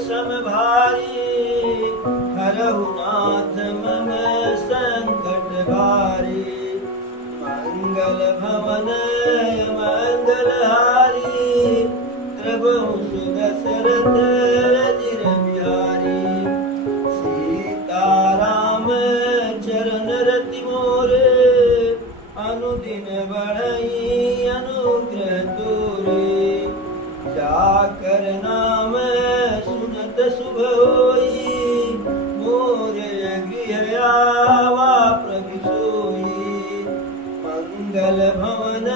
सम भारी, हरहु नाथ मम संकट भारी। मंगल भवन मंगलहारी, प्रभु सुदशरथ अजिर बिहारी। सीताराम चरण रति मोरे, अनुदिन बढ़ई अनुग्रह तोरे। जाकर नाम सुनत शुभ होई, मोरे गृह आवा प्रभु सोई। मंगल भवन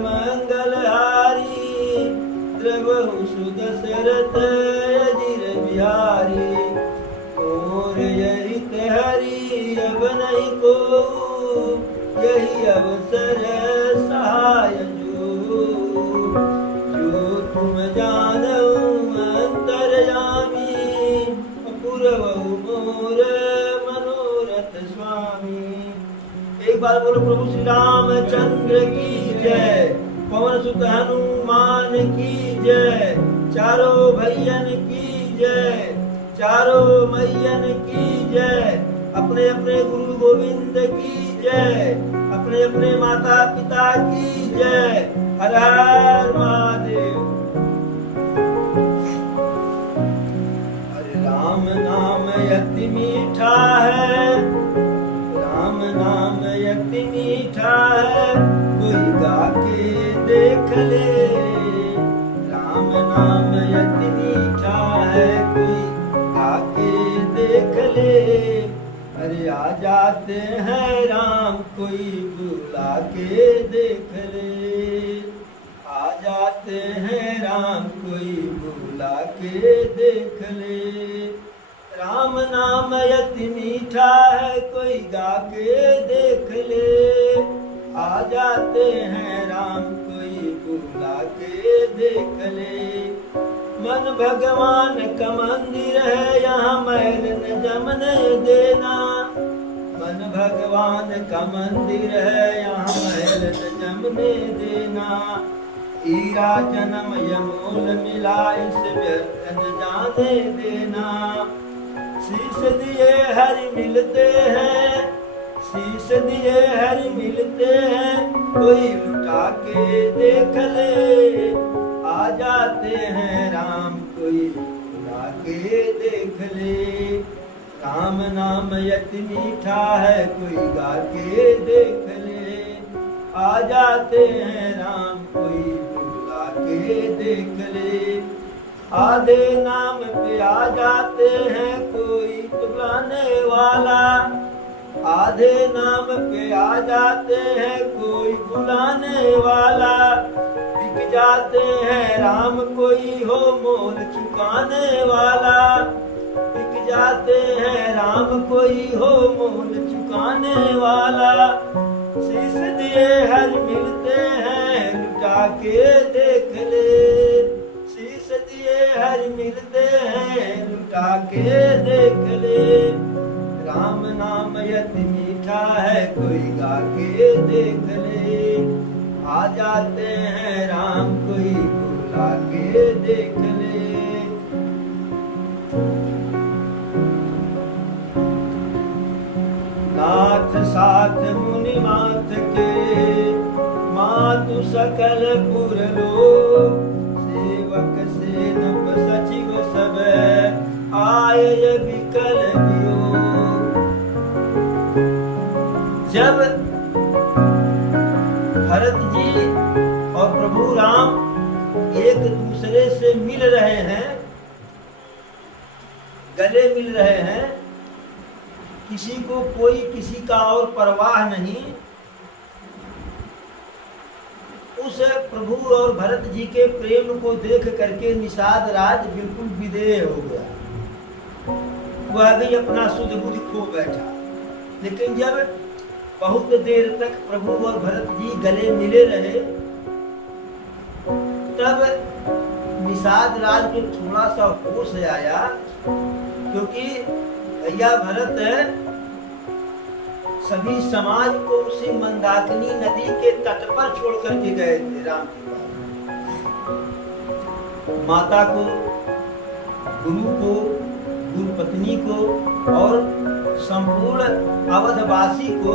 मंगलहारी, द्रवहु सुदशरथ अजिर बिहारी। मोर यहित हरि अब नहीं को, यही अवसर सहाय जो। तुम जानो अंतर्यामी, पुरवहु मोर मनोरथ स्वामी। एक बार बोलो प्रभु श्री रामचंद्र की जय, पवन सुत हनुमान की जय, चारों भैयन की जय, चारों मैयन की जय। अपने अपने गुरु गोविंद की जय, अपने अपने माता पिता की जय। हर हर महादेव। अरे राम नाम अति मीठा है, राम नाम अति मीठा है, कोई गा के देख ले। राम नाम अति मीठा है, कोई गा के देख ले। अरे आ जाते हैं राम, कोई बुला के देख ले। आ जाते हैं राम, कोई बुला के देख ले। राम नाम अति मीठा है, कोई गा के देख ले। आ जाते हैं राम, कोई बुला के देख ले। मन भगवान का मंदिर है, यहाँ मैल न जमने देना। मन भगवान का मंदिर है, यहाँ मैल न जमने देना। हीरा जन्म यमोल मिला, इस व्यर्थ न जाने देना। शीश दिए हरि मिलते हैं, शीश दिए हरि मिलते हैं, कोई लुटा के देख ले। आ जाते हैं राम, कोई बुला के देख ले। राम नाम अति मीठा है, कोई गा के देख ले। आ जाते हैं राम, कोई बुला के देख ले। आधे नाम पे आ जाते हैं, कोई बुलाने वाला। आधे नाम पे आ जाते हैं, कोई बुलाने वाला। बिक जाते हैं राम, कोई हो मोल चुकाने वाला। बिक जाते हैं राम, कोई हो मोल चुकाने वाला। शीश दिए हर मिलते हैं, लुटा के देख ले। शीश दिए हर मिलते हैं, लुटा के देख ले। राम नाम अति मीठा है, कोई गा के देख ले। आ जाते हैं राम, कोई बुला के देख ले। नाथ साथ मुनि माथ के, मातु सकल पुर लोग। सेवक सेनप सचिव सब, आय विकल वियोग। जब भरत जी और प्रभु राम एक दूसरे से मिल रहे हैं, गले मिल रहे हैं, किसी को कोई किसी का और परवाह नहीं। उस प्रभु और भरत जी के प्रेम को देख करके निषाद राज बिल्कुल विदेह हो गया। वह भी अपना सुध बुध खो बैठा। लेकिन जब बहुत देर तक प्रभु और भरत जी गले मिले रहे, तब निषाद राज को थोड़ा सा होश आया, क्योंकि भैया भरत सभी समाज को उसी मंदाकिनी नदी के तट पर छोड़ करके गए थे राम के पास। माता को गुरु को, गुरु पत्नी को और संपूर्ण अवधवासी को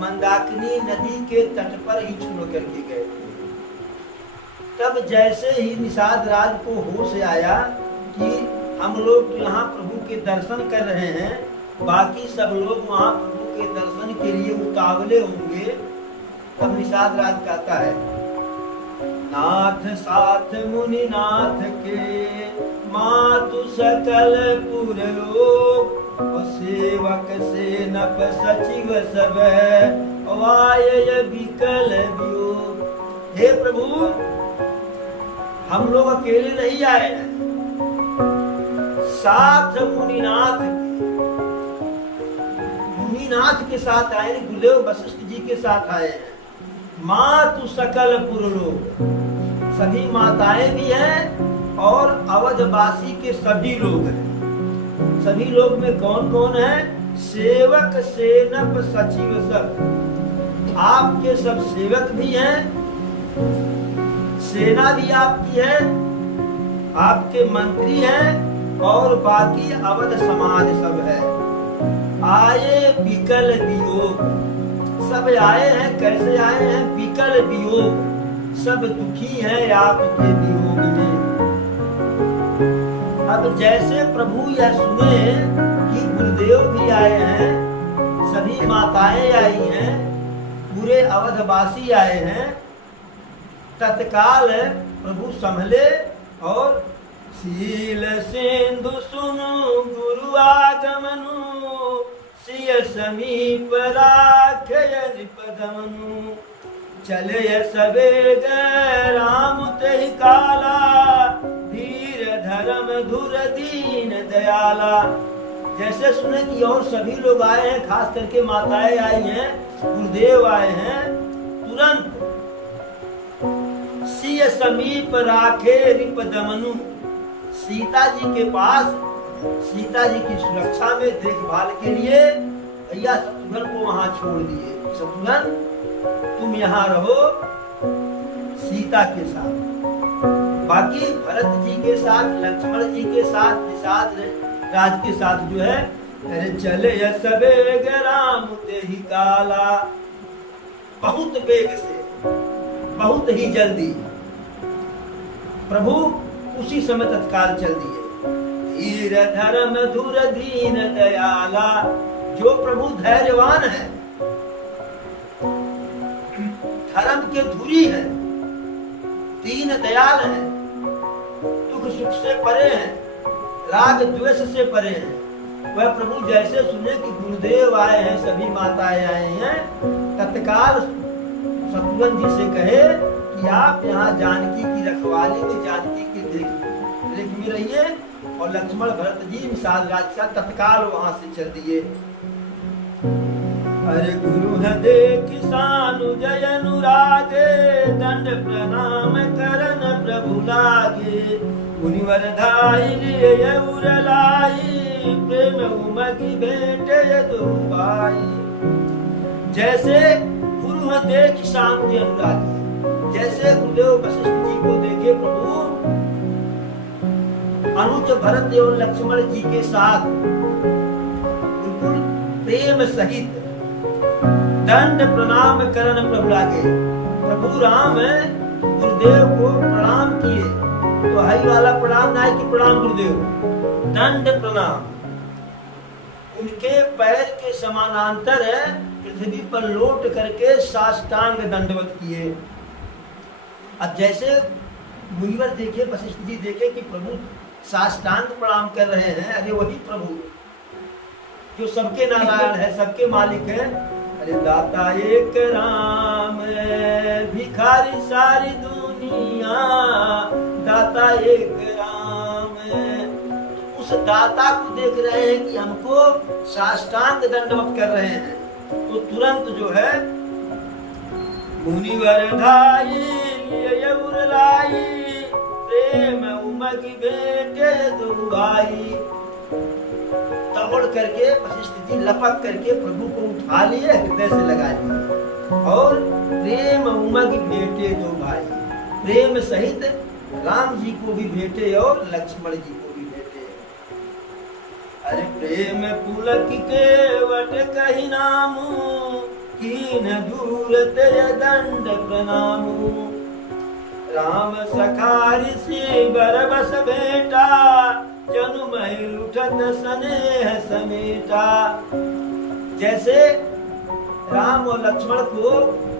मंदाकिनी नदी के तट पर ही छोड़ करके गए थे। तब जैसे ही निषाद राज को होश आया कि हम लोग यहाँ प्रभु के दर्शन कर रहे हैं, बाकी सब लोग वहाँ प्रभु के दर्शन के लिए उतावले होंगे, तब निषाद राज कहता है, नाथ साथ मुनि नाथ के मातु सकल पुर लोग, और सेवक से नप सचिव सब वाय विकल वियोग। हे प्रभु, हम लोग अकेले नहीं आए हैं, साथ मुनिनाथ के साथ आए, गुरुदेव वशिष्ठ जी के साथ आए हैं। मातु सकल पुर लोग, सभी माताएं भी हैं और अवधवासी के सभी लोग हैं। सभी लोग में कौन कौन है? सेवक सेनप सचिव सब, आपके सब सेवक भी हैं, सेना भी आपकी है, आपके मंत्री हैं और बाकी अवध समाज सब है। आए विकल वियोग, सब आए हैं, कैसे आए हैं? विकल वियोग, सब दुखी हैं आपके वियोग में। अब जैसे प्रभु यह सुने कि गुरुदेव भी आए हैं, सभी माताएं आई हैं, पूरे अवधवासी आए हैं, तत्काल प्रभु संभले और शील सिंधु सुनु गुरु आगमनु, सिय समीप राखय निपदमनु, चले सबेग राम तेहि काला, धीर धर्म धुर दीन दयाला। जैसे सुने कि और सभी लोग आए हैं, खास करके माताएं आई हैं, गुरुदेव आए हैं, तुरंत सिय समीप राखे रिपदमनु, सीता जी के पास, सीता जी की सुरक्षा में देखभाल के लिए भैया शत्रुघ्न को वहां छोड़ दिए। शत्रुघ्न तुम यहाँ रहो सीता के साथ, बाकी भरत जी के साथ, लक्ष्मण जी के साथ, निषाद राज के साथ जो है, अरे चले सबेग राम तेहि काला, बहुत वेग से, बहुत ही जल्दी प्रभु उसी समय तत्काल चल दिए। धीर धर्म धुर दीन दयाला, जो प्रभु धैर्यवान है, धर्म के धुरी है, दीन दयाल है, दुख सुख से परे हैं, राग द्वेष से परे हैं, वह प्रभु जैसे सुने कि गुरुदेव आए हैं, सभी माताएं आए हैं, तत्काल शत्रुघ्न जी से कहे कि आप यहाँ जानकी की रखवाली में, जानकी की देख में रहिए, और लक्ष्मण भरत जी निषाद राज का तत्काल वहां से चल दिए। अरे गुरु देख सानु जय अनुरागे, दंड प्रणाम करन प्रभु लागे, मुनिवर धाई लिए उरलाई, प्रेम उमगी भेंटे दो भाई। जैसे गुरु देख सानु जय अनुरागे, जैसे गुरुदेव वशिष्ठ जी को देखे प्रभु अनुज भरत एवं लक्ष्मण जी के साथ बिल्कुल प्रेम सहित दंड प्रणाम करन प्रभु लागे, प्रभु राम गुरुदेव को प्रणाम किए, तो हई वाला प्रणाम ना कि प्रणाम गुरुदेव, दंड प्रणाम, उनके पैर के समानांतर पृथ्वी पर लौट करके साष्टांग दंडवत किए। अब जैसे मुनिवर देखे, वशिष्ठ जी देखे कि प्रभु साष्टांग प्रणाम कर रहे हैं, अरे वही प्रभु जो सबके नारायण है, सबके मालिक है। अरे दाता एक राम, भिखारी सारी दुनिया, दाता एक राम। तो उस दाता को देख रहे हैं कि हमको साष्टांग दंडवत कर रहे हैं, तो तुरंत जो है मुनिवर धाई लिए उरलाई, प्रेम उमगी भेंटे दो भाई। तोड़ करके वशिष्ठ जी लपक करके प्रभु को उठा लिए, हृदय से लगा लिए, और प्रेम उमगी भेंटे दो भाई, प्रेम सहित राम जी को भी भेंटे और लक्ष्मण जी को भी भेंटे। अरे प्रेम पुलक केवट कही नामू, कीन दूर तेज दंड प्रणामू। राम सखारि से बरबस भेटा, जनु महिल उठत स्नेह समेटा। जैसे राम और लक्ष्मण को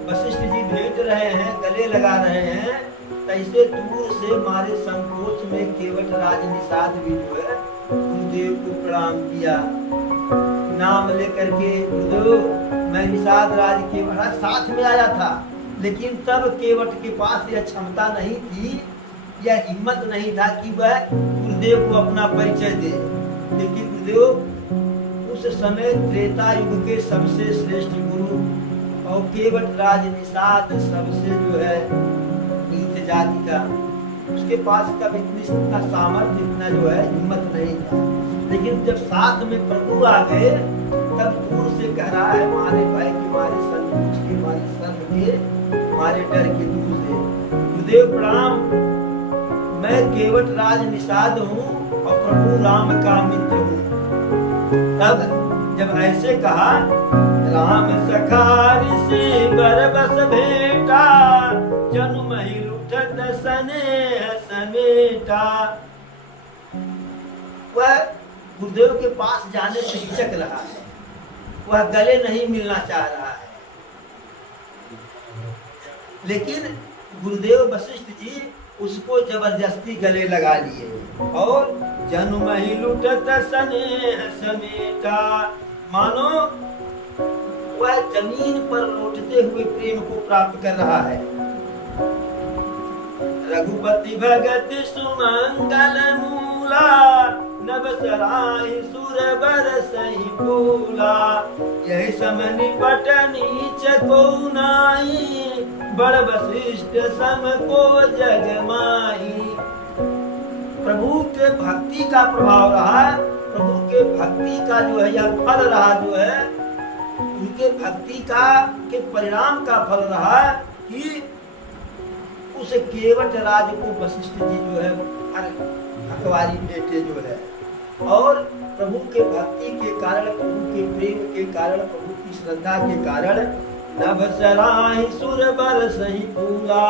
वशिष्ठ जी भेंट रहे हैं, गले लगा रहे हैं, तैसे दूर से मारे संकोच में केवट राज निषाद भी जो है गुरुदेव को प्रणाम किया। नाम लेकर के गुरुदेव मैं निषाद राज के महाराज साथ में आया था, लेकिन तब केवट के पास यह क्षमता नहीं थी, यह हिम्मत नहीं था कि वह गुरुदेव को अपना परिचय दे। लेकिन गुरुदेव उस समय त्रेता युग के सबसे श्रेष्ठ गुरु और केवट राज निषाद सबसे जो है नीच जाति का, उसके पास कब इतना सामर्थ्य, इतना जो है हिम्मत नहीं था। लेकिन जब साथ में प्रभु आ गए तब दूर से कह रहा है, मारे भय के मारे संकोच के मारे शर्म के मारे डर के दूर से, गुरुदेव प्रणाम, मैं केवट राज निषाद हूँ और प्रभु राम का मित्र हूँ। तब जब ऐसे कहा, राम सखारि से बरबस भेटा, जनु महिल उठत स्नेह समेटा। वह गुरुदेव के पास जाने से हिचक रहा है, वह गले नहीं मिलना चाह रहा है। लेकिन गुरुदेव वशिष्ठ जी उसको जबरदस्ती गले लगा लिए और जनु महिल उठत स्नेह समेटा। मानो वह जमीन पर लौटते हुए प्रेम को प्राप्त कर रहा है। रघुपति भगत सुमंगल मूला, नभ सराय सुर बरसहि फूला। यही सम निपट नीच को नाई, बड़ वशिष्ठ सम को जग माई। प्रभु के भक्ति का प्रभाव रहा, प्रभु के भक्ति का जो है यह फल रहा, जो है उनके भक्ति का के परिणाम का फल रहा कि उस केवट राज को वशिष्ठ जी जो है हकवारी बेटे जो है, और प्रभु के भक्ति के कारण, प्रभु के प्रेम के कारण, प्रभु की श्रद्धा के कारण नभ सराय सुर बरसहि फूला।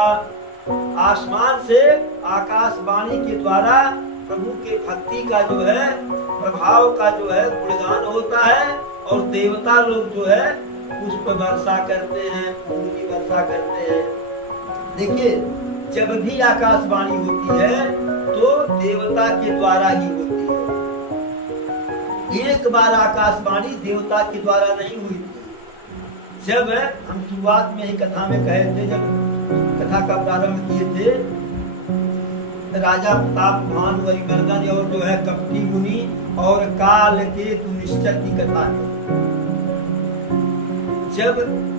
आसमान से आकाशवाणी के द्वारा प्रभु के भक्ति का जो है प्रभाव का जो है गुणगान होता है, और देवता लोग जो है पुष्प वर्षा करते हैं, फूल की वर्षा करते हैं। देखिए, जब भी आकाशवाणी होती है तो देवता के द्वारा ही होती है। एक बार आकाशवाणी देवता के द्वारा नहीं हुई थी। जब हम शुरुआत में ही कथा में कहे थे, जब कथा का प्रारंभ किए थे, राजा प्रताप भानु मर्दन और जो है कपटी मुनि और काल के निश्चर की कथा है। जब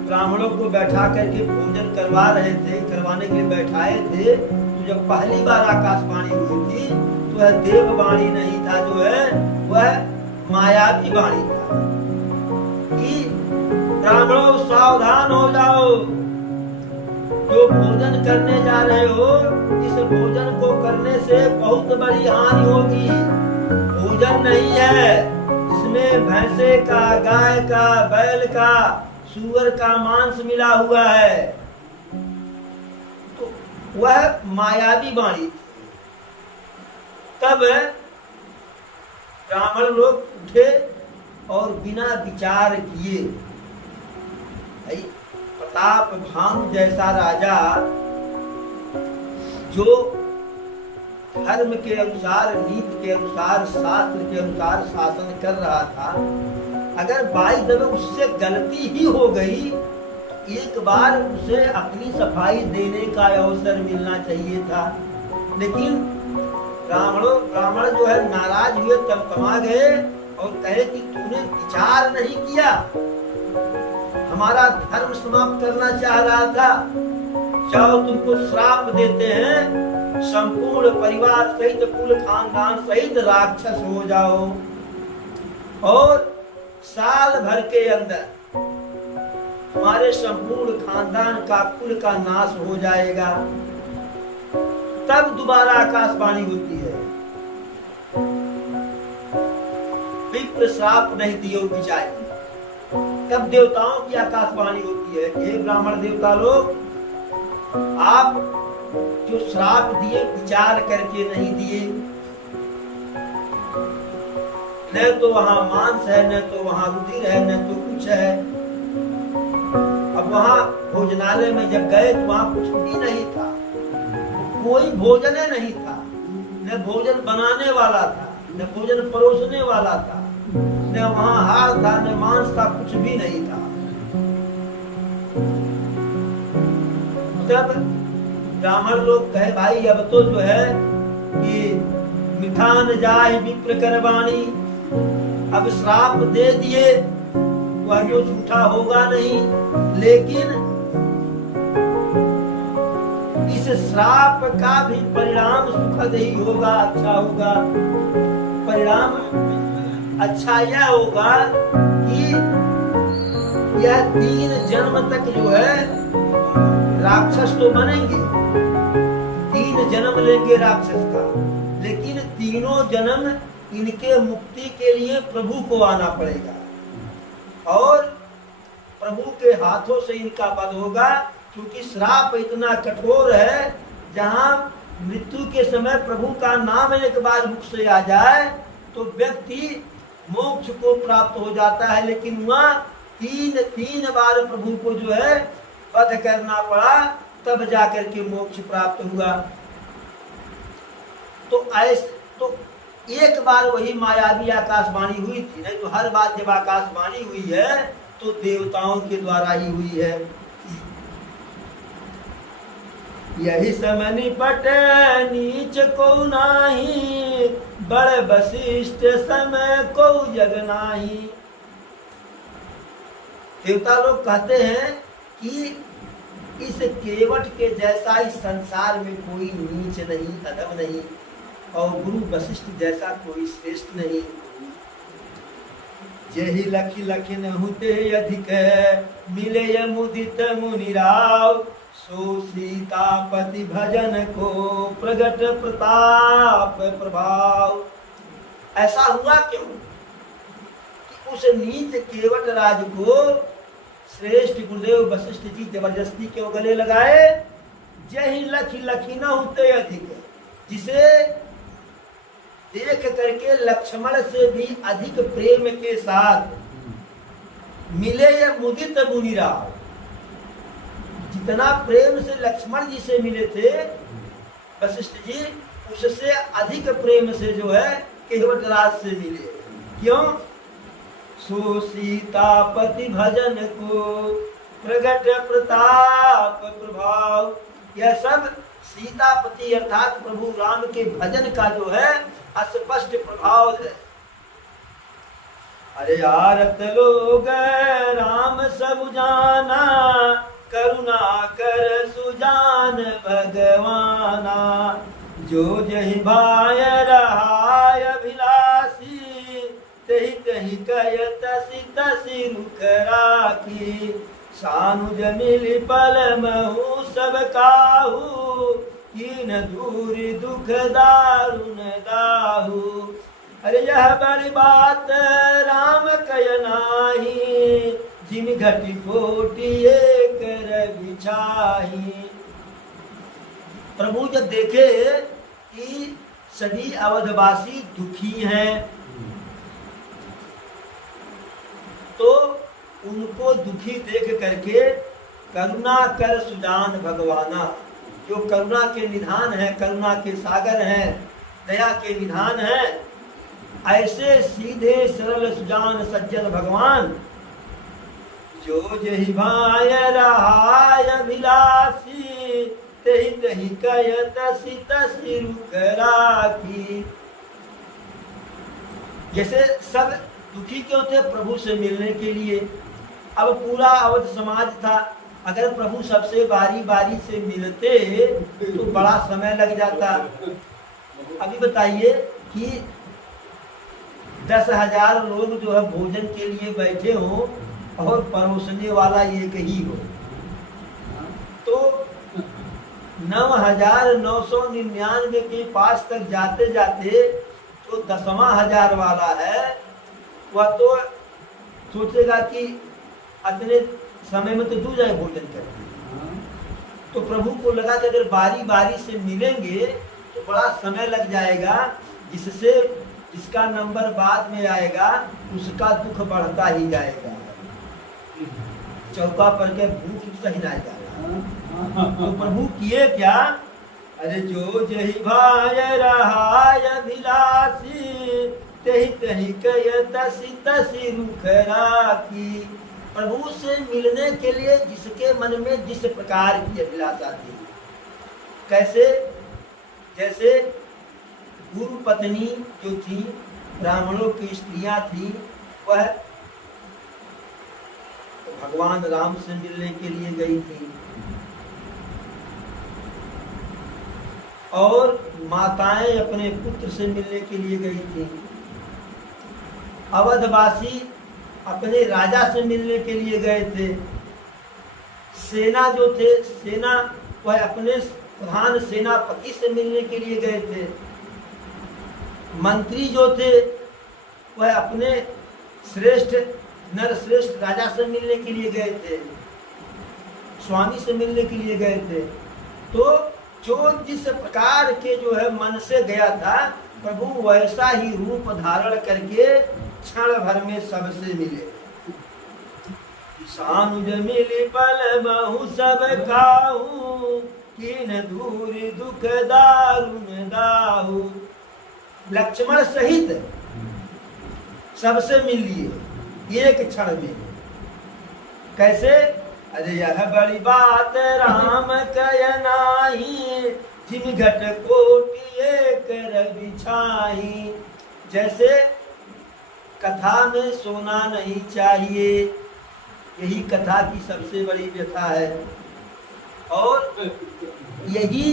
ब्राह्मणों को बैठा करके भोजन करवा रहे थे, करवाने के लिए बैठाए थे, तो जब पहली बार आकाशवाणी हुई थी तो वह देववाणी नहीं था, जो है वह मायावी वाणी था कि ब्राह्मणों सावधान हो जाओ, जो भोजन करने जा रहे हो इस भोजन को करने से बहुत बड़ी हानि होगी। भोजन नहीं है, इसमें भैंसे का, गाय का, बैल का, सूअर का मांस मिला हुआ है। तो वह मायावी वाणी थी। तब ब्राह्मण लोग उठे और बिना विचार किए, प्रताप भानु जैसा राजा जो धर्म के अनुसार, नीति के अनुसार, शास्त्र के अनुसार शासन कर रहा था, अगर बाई दबे उससे गलती ही हो गई, एक बार उसे अपनी सफाई देने का अवसर मिलना चाहिए था। लेकिन ब्राह्मण जो है नाराज हुए, तमतमा गए और कहे कि तूने विचार नहीं किया, हमारा धर्म समाप्त करना चाह रहा था, जाओ तुमको श्राप देते हैं, संपूर्ण परिवार सहित, कुल खानदान सहित राक्षस हो जाओ, और साल भर के अंदर तुम्हारे संपूर्ण खानदान का, कुल का नाश हो जाएगा। तब दोबारा आकाशवाणी होती है। विप्र श्राप नहीं दियो बिचाई। तब देवताओं की आकाशवाणी होती है, हे ब्राह्मण देवता लोग, आप जो श्राप दिए विचार करके नहीं दिए। न तो वहां मांस है, न तो वहां रुधिर है, न तो कुछ है। अब वहां भोजनालय में जब गए तो वहां कुछ भी नहीं था, कोई भोजन नहीं था, न भोजन बनाने वाला था, न भोजन परोसने वाला था, न वहां हार था, न मांस था, कुछ भी नहीं था। तब ब्राह्मण लोग कहे, भाई अब तो जो है कि मिठान जाए विप्र करवाणी, अब श्राप दे दिए, वह जो झूठा होगा नहीं, लेकिन इस श्राप का भी परिणाम सुखद ही होगा, अच्छा होगा। परिणाम अच्छा यह होगा कि यह 3 जन्म तक जो है राक्षस तो बनेंगे, 3 जन्म लेंगे राक्षस का, लेकिन तीनों जन्म इनके मुक्ति के लिए प्रभु को आना पड़ेगा और प्रभु के हाथों से इनका वध होगा। क्योंकि श्राप इतना कठोर है, जहां मृत्यु के समय प्रभु का नाम एक बार मुख से आ जाए तो व्यक्ति मोक्ष को प्राप्त हो जाता है, लेकिन वहां 3 बार प्रभु को जो है वध करना पड़ा, तब जाकर के मोक्ष प्राप्त हुआ। तो ऐसे तो एक बार वही मायावी आकाशवाणी हुई थी, नहीं तो हर बार जब आकाशवाणी हुई है तो देवताओं के द्वारा ही हुई है। यही समनि पट नीच को नाही, बड़ वशिष्ठ समय को जग नाही। देवता लोग कहते हैं कि इस केवट के जैसा इस संसार में कोई नीच नहीं, अधम नहीं, और गुरु वशिष्ठ जैसा कोई श्रेष्ठ नहीं। जेहि लखी लखिन हुते अधिक, मिले मुदित मुनिराव, सो सीतापति भजन को प्रगट प्रताप प्रभाव। ऐसा हुआ क्यों कि उस नीच केवट राज को श्रेष्ठ गुरुदेव वशिष्ठ जी जबरदस्ती क्यों गले लगाए? जही लखी लखी न होते अधिक, जिसे देख करके लक्ष्मण से भी अधिक प्रेम के साथ मिले ये मुदित मुनिराव। जितना प्रेम से लक्ष्मण जी से मिले थे वशिष्ठ जी, उससे अधिक प्रेम से जो है केवट राज से मिले। क्यों? सो सीतापति भजन को प्रगट प्रताप प्रभाव। यह सब सीतापति अर्थात प्रभु राम के भजन का जो है स्पष्ट प्रभाव है। अरे आरत लोग राम सब जाना, करुणा कर सुजान भगवाना। जो जहि भाय रहाय अभिलाषी, तहि तहि कय तसि तसि रुख राखी। सानुज मिलि पल महु सब काहू, कीन दूर दुख दारुण दाहू। अरे यह बड़ी बात राम कय नाही, जिन घटी कोटि एक रवि छाही। प्रभु जब देखे कि सभी अवधवासी दुखी हैं, तो उनको दुखी देख करके करुणा कर सुजान भगवाना, जो करुणा के निधान है, करुणा के सागर हैं, दया के निधान हैं, ऐसे सीधे सरल सुजान सज्जन भगवान जो जहि भाय रहाय अभिलाषी, तहि तहि कय तसि तसि रुख राखी। जैसे सब दुखी क्यों थे? प्रभु से मिलने के लिए। अब पूरा अवध समाज था, अगर प्रभु सबसे बारी बारी से मिलते तो बड़ा समय लग जाता। अभी बताइए कि 10,000 लोग जो है भोजन के लिए बैठे हों और परोसने वाला एक ही हो, तो 9,999 के पास तक जाते जाते जो 10वां हजार वाला है वह तो सोचेगा कि अतने समय में तो दूर जाए भोजन करके। तो प्रभु को लगा कि अगर बारी बारी से मिलेंगे तो बड़ा समय लग जाएगा, जिससे जिसका नंबर बाद में आएगा उसका दुख बढ़ता ही जाएगा, चौका पर के भूख सही ना जाएगा। तो प्रभु किए क्या, अरे जो जही भाय रहाय अभिलाषी तही तही कय तसी तसी रुख राखी। प्रभु से मिलने के लिए जिसके मन में जिस प्रकार की अभिलाषा थी, कैसे, जैसे गुरु पत्नी जो थी, ब्राह्मणों की स्त्रियां थी, वह भगवान राम से मिलने के लिए गई थी, और माताएं अपने पुत्र से मिलने के लिए गई थी, अवधवासी अपने राजा से मिलने के लिए गए थे, सेना जो थे, सेना वह अपने प्रधान सेनापति से मिलने के लिए गए थे, मंत्री जो थे वह अपने श्रेष्ठ नरश्रेष्ठ राजा से मिलने के लिए गए थे, स्वामी से मिलने के लिए गए थे। तो जो जिस प्रकार के जो है मन से गया था, प्रभु वैसा ही रूप धारण करके क्षण भर में सबसे मिले। सानुज मिली पल बहु सब काहू, किन दूर दुख दारुण दाहू। लक्ष्मण सहित सबसे मिल लिए एक क्षण में। कैसे, अरे यह बड़ी बात राम कय नाही, जिम घट कोटि कर बिछाई। जैसे कथा में सोना नहीं चाहिए, यही कथा की सबसे बड़ी व्यथा है, और यही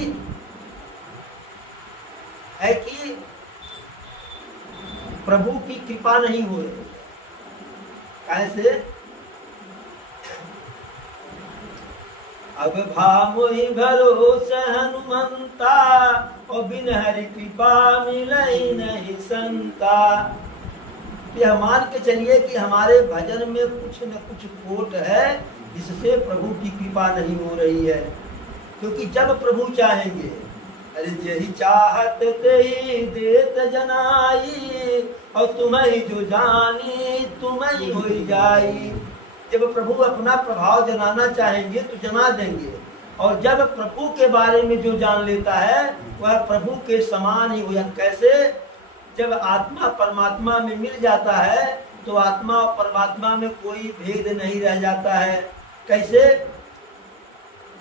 है कि प्रभु की कृपा नहीं हो रही। कैसे, अब भामोहि भरोसे हनुमंता, और बिन हरि कृपा मिलई नहीं संता। यह मान के चलिए कि हमारे भजन में कुछ न कुछ खोट है, जिससे प्रभु की कृपा नहीं हो रही है। क्योंकि जब प्रभु चाहेंगे, अरे यही चाहत तेही देत जनाई, और तुम्हें जो जानी तुम्हें हो जाई। जब प्रभु अपना प्रभाव जनाना चाहेंगे तो जना देंगे, और जब प्रभु के बारे में जो जान लेता है वह प्रभु के समान ही हो जाता। कैसे, जब आत्मा परमात्मा में मिल जाता है तो आत्मा और परमात्मा में कोई भेद नहीं रह जाता है। कैसे,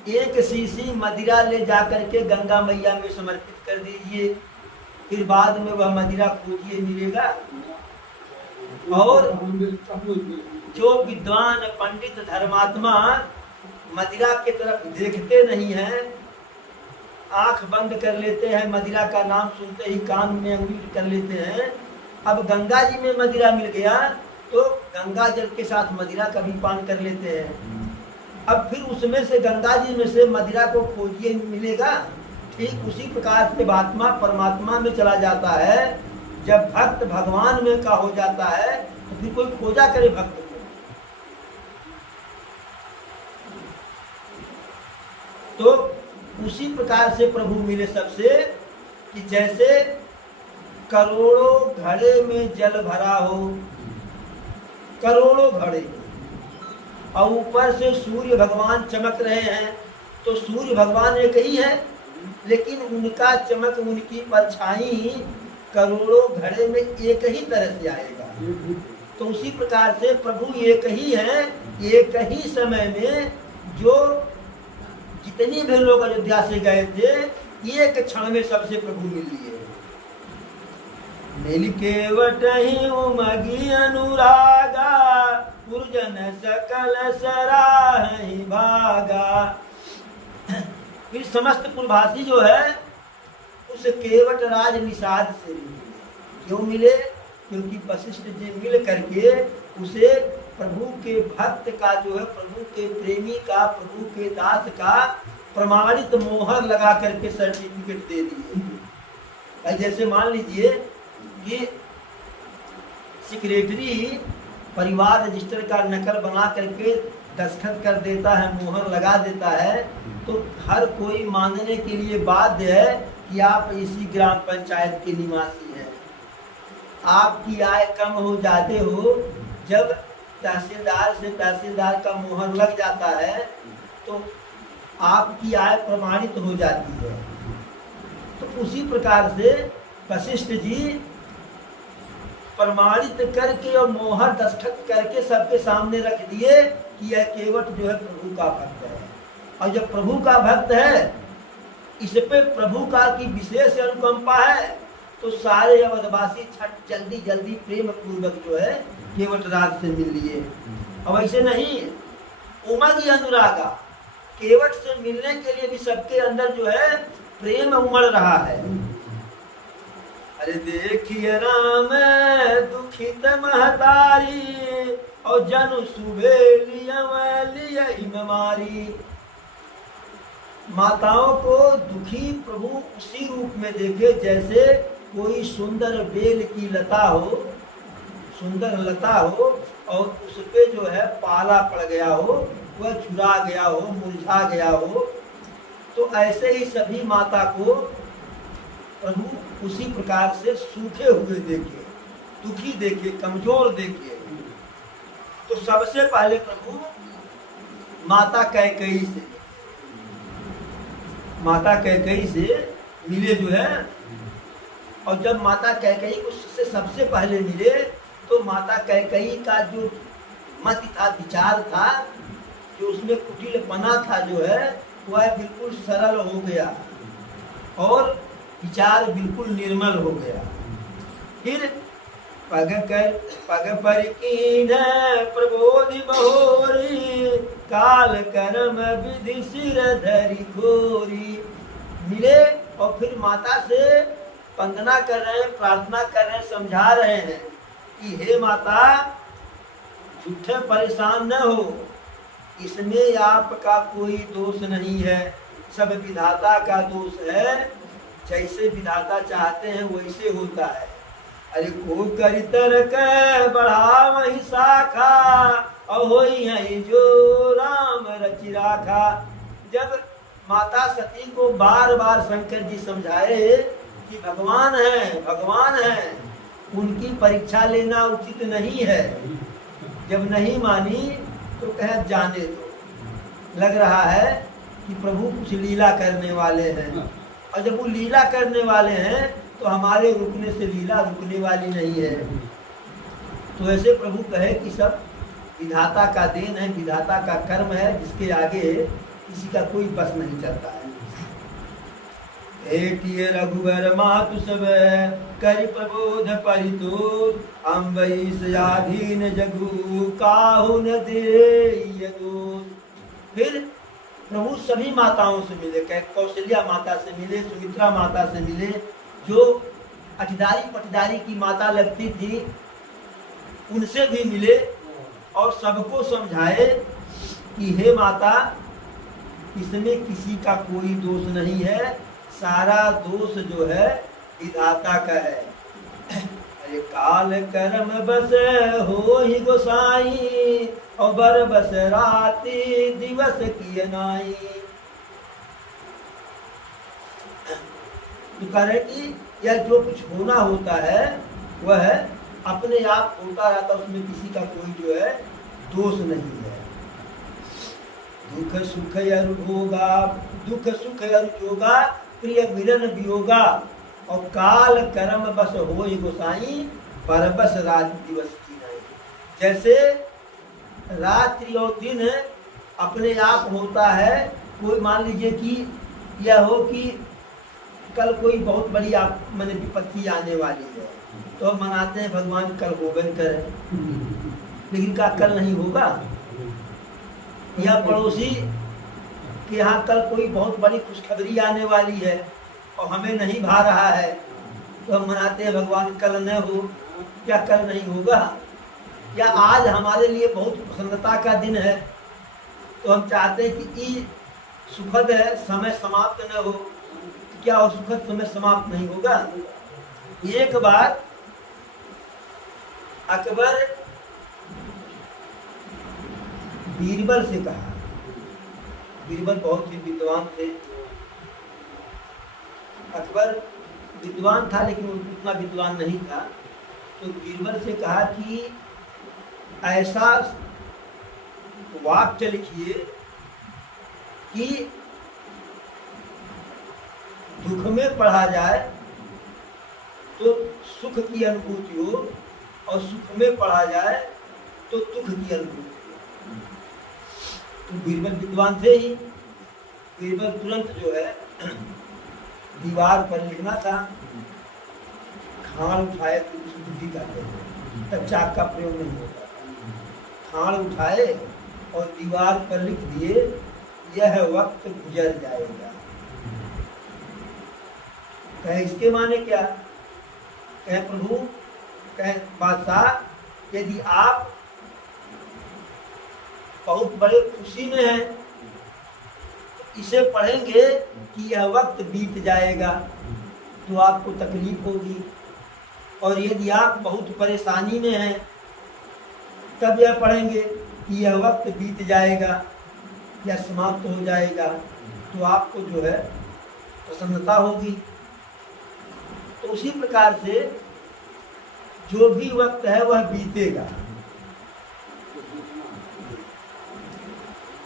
एक शीशी मदिरा ले जाकर के गंगा मैया में समर्पित कर दीजिए, फिर बाद में वह मदिरा खोजिए मिलेगा। और जो विद्वान पंडित धर्मात्मा मदिरा की तरफ देखते नहीं हैं, आंख बंद कर लेते हैं, मदिरा का नाम सुनते ही कान में अंगुली कर लेते हैं। अब गंगा जी में मदिरा मिल गया तो गंगा जल के साथ मदिरा का भी पान कर लेते हैं। अब फिर उसमें से गंगा जी में से मदिरा को खोजिए मिलेगा। ठीक उसी प्रकार से आत्मा परमात्मा में चला जाता है। जब भक्त भगवान में का हो जाता है तो फिर कोई खोजा करे भक्त को। तो उसी प्रकार से प्रभु मिले सबसे, कि जैसे करोड़ों घड़े में जल भरा हो, करोड़ों घड़े, और ऊपर से सूर्य भगवान चमक रहे हैं। तो सूर्य भगवान एक ही है, लेकिन उनका चमक, उनकी परछाई करोड़ों घड़े में एक ही तरह से आएगा। तो उसी प्रकार से प्रभु एक ही है। एक ही समय में जो जितने भी लोग अयोध्या से गए थे, एक क्षण में सबसे प्रभु मिल लिए। मिल के वटहि उमगी अनुरागा, पुरजन सकल सराहि भागा। फिर समस्त पुरभासी जो है उस केवट राज निषाद से मिले। क्यों मिले? क्योंकि वशिष्ठ जी मिल करके उसे प्रभु के भक्त का जो है, प्रभु के प्रेमी का, प्रभु के दास का प्रमाणित मोहर लगा करके सर्टिफिकेट दे दिए। जैसे मान लीजिए कि सेक्रेटरी परिवार रजिस्टर का नकल बना करके दस्तखत कर देता है, मोहर लगा देता है, तो हर कोई मानने के लिए बाध्य है कि आप इसी ग्राम पंचायत के निवासी हैं। आपकी आय कम हो जाते हो, जब तहसीलदार से तहसीलदार का मोहर लग जाता है तो आपकी आय प्रमाणित हो जाती है। तो उसी प्रकार से वशिष्ठ जी प्रमाणित करके और मोहर दस्तखत करके सबके सामने रख दिए कि यह केवट जो है प्रभु का भक्त है। और जब प्रभु का भक्त है, इस पे प्रभु का की विशेष अनुकंपा है, तो सारे अवधवासी छठ जल्दी जल्दी प्रेम पूर्वक जो है केवट राज से मिल लिए। अब ऐसे नहीं, उमड़ अनुरागा, केवट से मिलने के लिए भी सबके अंदर जो है प्रेम उमड़ रहा है। अरे देखिए राम दुखित महतारी और जनु सुबेलिया मारी। माताओं को दुखी प्रभु उसी रूप में देखे जैसे कोई सुंदर बेल की लता हो, सुंदर लता हो और उस पे जो है पाला पड़ गया हो, वह झुरा गया हो, मुरझा गया हो, तो ऐसे ही सभी माता को प्रभु उसी प्रकार से सूखे हुए देखे, दुखी देखे, कमजोर देखे। तो सबसे पहले प्रभु माता कैकेयी से मिले जो है। और जब माता कैकेयी उससे सबसे पहले मिले तो माता कैकेयी का जो मत था, विचार था, जो उसमें कुटिलपना था जो है, वह बिल्कुल सरल हो गया और विचार बिल्कुल निर्मल हो गया। फिर पग पर कीन प्रबोधि बहोरी, काल कर्म विधि सिर धरि घोरी। मिले और फिर माता से वंदना कर रहे हैं, प्रार्थना कर रहे हैं, समझा रहे हैं कि हे माता, झूठे परेशान न हो, इसमें आपका कोई दोष नहीं है, सब विधाता का दोष है। जैसे विधाता चाहते हैं वैसे होता है। अरे को करी तरक बढ़ा वही शाखा, और होई है जो राम रचि राखा। जब माता सती को बार बार शंकर जी समझाए कि भगवान है, उनकी परीक्षा लेना उचित नहीं है। जब नहीं मानी तो कह जाने दो, लग रहा है कि प्रभु कुछ लीला करने वाले हैं। और जब वो लीला करने वाले हैं तो हमारे रुकने से लीला रुकने वाली नहीं है। तो ऐसे प्रभु कहे कि सब विधाता का देन है, विधाता का कर्म है, जिसके आगे किसी का कोई बस नहीं चलता है। एटिए रघुवर मातु सब करि प्रबोध परितोष, अम्बई सयाधीन जगु काहु न देय दोष। फिर प्रभु सभी माताओं से मिले, कौशल्या माता से मिले, सुमित्रा माता से मिले, जो अठदारी पटदारी की माता लगती थी, उनसे भी मिले और सबको समझाए कि हे माता, इसमें किसी का कोई दोष नहीं है, सारा दोष जो है विधाता का है। अरे काल कर्म बस हो ही गोसाई, और बर बस राति दिवस किए नाई। तो कह रहे कि यह जो कुछ होना होता है वह अपने आप होता रहता, उसमें किसी का कोई जो है दोष नहीं है। दुख सुख अरुभोगा, दुख सुख अरुभोगा, प्रिय मिलन वियोगा, और काल कर्म बस होई गोसाई, बरबस रात दिवस की नाई। जैसे रात्रि और दिन अपने आप होता है। कोई मान लीजिए कि यह हो कि कल कोई बहुत बड़ी आप मैंने विपत्ति आने वाली है, तो हम मनाते हैं भगवान कल होगन करे, लेकिन क्या कल नहीं होगा? या पड़ोसी कि यहाँ कल कोई बहुत बड़ी खुशखबरी आने वाली है और हमें नहीं भा रहा है, तो हम मनाते हैं भगवान कल न हो। क्या कल नहीं होगा? या आज हमारे लिए बहुत प्रसन्नता का दिन है, तो हम चाहते हैं कि ये सुखद है, समय समाप्त न हो। क्या वो सुखद समय समाप्त नहीं होगा? एक बार अकबर बीरबल से कहा, बीरबल बहुत ही विद्वान थे। अकबर विद्वान था लेकिन उतना विद्वान नहीं था, तो बीरबल से कहा कि ऐसा वाक्य लिखिए कि दुख में पढ़ा जाए तो सुख की अनुभूति हो, और सुख में पढ़ा जाए तो दुख की अनुभूति हो। तो बीरबल विद्वान थे ही, बीरबल तुरंत जो है दीवार पर लिखना था, खाड़ उठाए तो उसकी बुद्धि करते थे, तब चाक का प्रयोग नहीं होता। खाड़ उठाए और दीवार पर लिख दिए, यह वक्त गुजर जाएगा। कहे इसके माने क्या? कहे प्रभु, कहे बादशाह, यदि आप बहुत बड़े खुशी में हैं तो इसे पढ़ेंगे कि यह वक्त बीत जाएगा तो आपको तकलीफ होगी, और यदि आप बहुत परेशानी में हैं तब यह पढ़ेंगे कि यह वक्त बीत जाएगा या समाप्त हो जाएगा तो आपको जो है प्रसन्नता होगी। तो उसी प्रकार से जो भी वक्त है वह बीतेगा।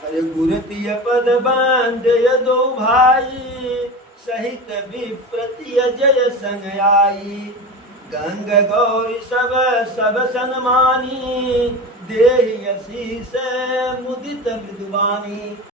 अरे गुरतीय पद बांध दो भाई, सहित विप्रतिय जय संग आई। गंग गौरी सब सब सन्मानी, देहि आशीष मुदित मृदुवानी।